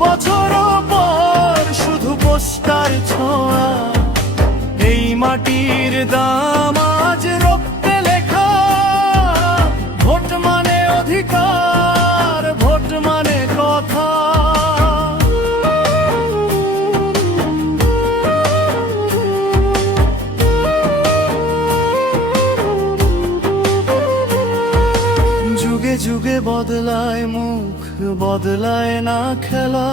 বছর পর শুধু পোস্টার ছোঁয়া, এই মাটির দাম আজ রক্তে লেখা। ভোট মানে অধিকার, ভোট মানে কথা। যুগে যুগে বদলায় মুখ, বদলায় না খেলা।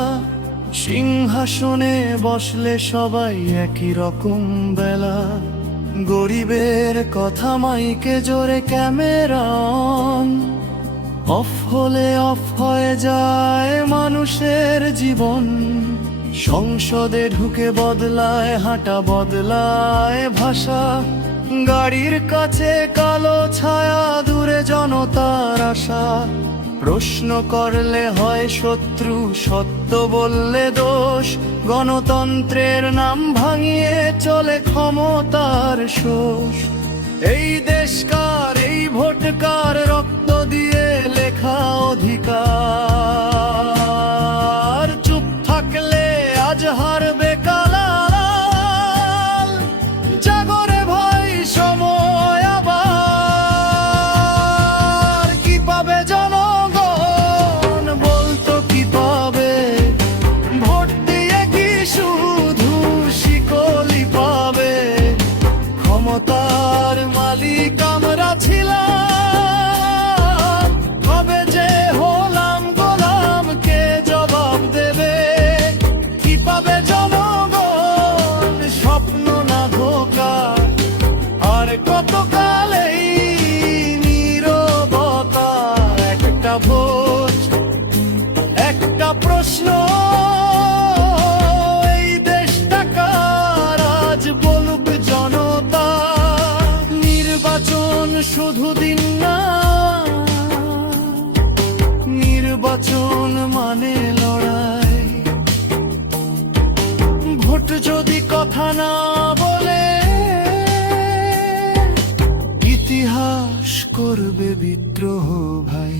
সিংহাসনে বসলে সবাই একই রকম বেলা। গরিবের কথা মাইকে জোরে ক্যামেরা অন, অফ হলে অফ হয়ে যায় মানুষের জীবন। সংসদে ঢুকে বদলায় হাঁটা, বদলায় ভাষা। গাড়ির কাছে কালো ছায়া, দূরে জনতার আশা। প্রশ্ন করলে হয় শত্রু, সত্য বললে দোষ। গণতন্ত্রের নাম ভাঙিয়ে চলে ক্ষমতার শোষ। এই দেশকার, এই ভোটকার, রক্ত দিয়ে লেখা অধিকার। চুপ থাকলে আজ হারবে কালাল। জাগরে ভাই সময় আবার। কি পাবে জনগণ, বলতো কি পাবে? ভোট দিয়ে কি শুধু শিকলি পাবে? ক্ষমতার মালিক আমরা ছিলাম, কবে যে হলাম গোলাম, কে জবাব দেবে? কি পাবে জনগণ, স্বপ্ন না ধোঁকা? আর কতকাল এই নীরবতা? একটা ভোট, একটা প্রশ্ন, এই দেশটা কার আজ বলুক জনতা। নির্বাচন শুধু দিন না, নির্বাচন মানে লড়াই। ভোট যদি কথা না বলে, ইতিহাস করবে বিদ্রোহ ভাই।